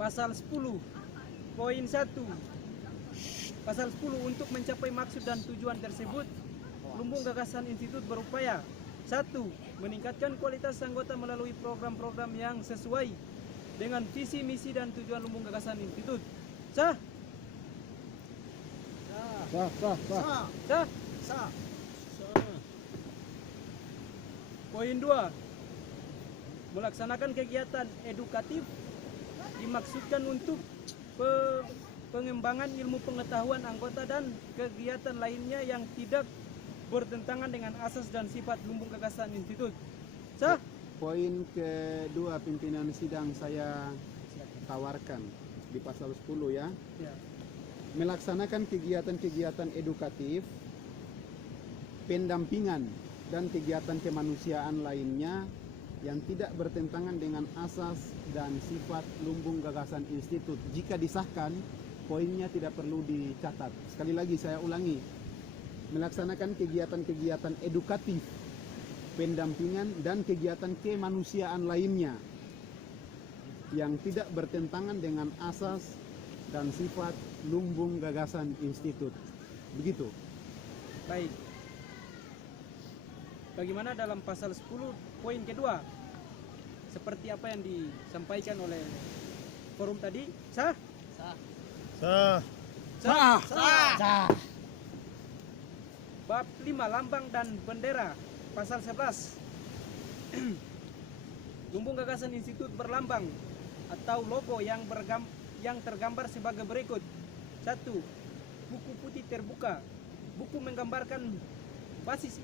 Pasal 10 poin 1. Pasal 10 untuk mencapai maksud dan tujuan tersebut, lumbung gagasan institut berupaya 1. Meningkatkan kualitas anggota melalui program-program yang sesuai dengan visi, misi, dan tujuan lumbung gagasan institut. Sah? Sah. Sah? Sah. Poin 2. Melaksanakan kegiatan edukatif dimaksudkan untuk pengembangan ilmu pengetahuan anggota dan kegiatan lainnya yang tidak bertentangan dengan asas dan sifat lumbung gagasan institut. Sah? Poin kedua pimpinan sidang saya tawarkan di pasal 10 ya. Ya. Melaksanakan kegiatan-kegiatan edukatif, pendampingan dan kegiatan kemanusiaan lainnya yang tidak bertentangan dengan asas dan sifat lumbung gagasan institut. Jika disahkan, poinnya tidak perlu dicatat. Sekali lagi saya ulangi, melaksanakan kegiatan-kegiatan edukatif, pendampingan dan kegiatan kemanusiaan lainnya yang tidak bertentangan dengan asas dan sifat lumbung gagasan institut. Begitu. Baik. Bagaimana dalam pasal 10 poin kedua? Seperti apa yang disampaikan oleh forum tadi? Sah? Sah. Bab 5 lambang dan bendera pasal 11. Lumbung gagasan institut berlambang atau logo yang tergambar sebagai berikut. 1. Buku putih terbuka. Buku menggambarkan basis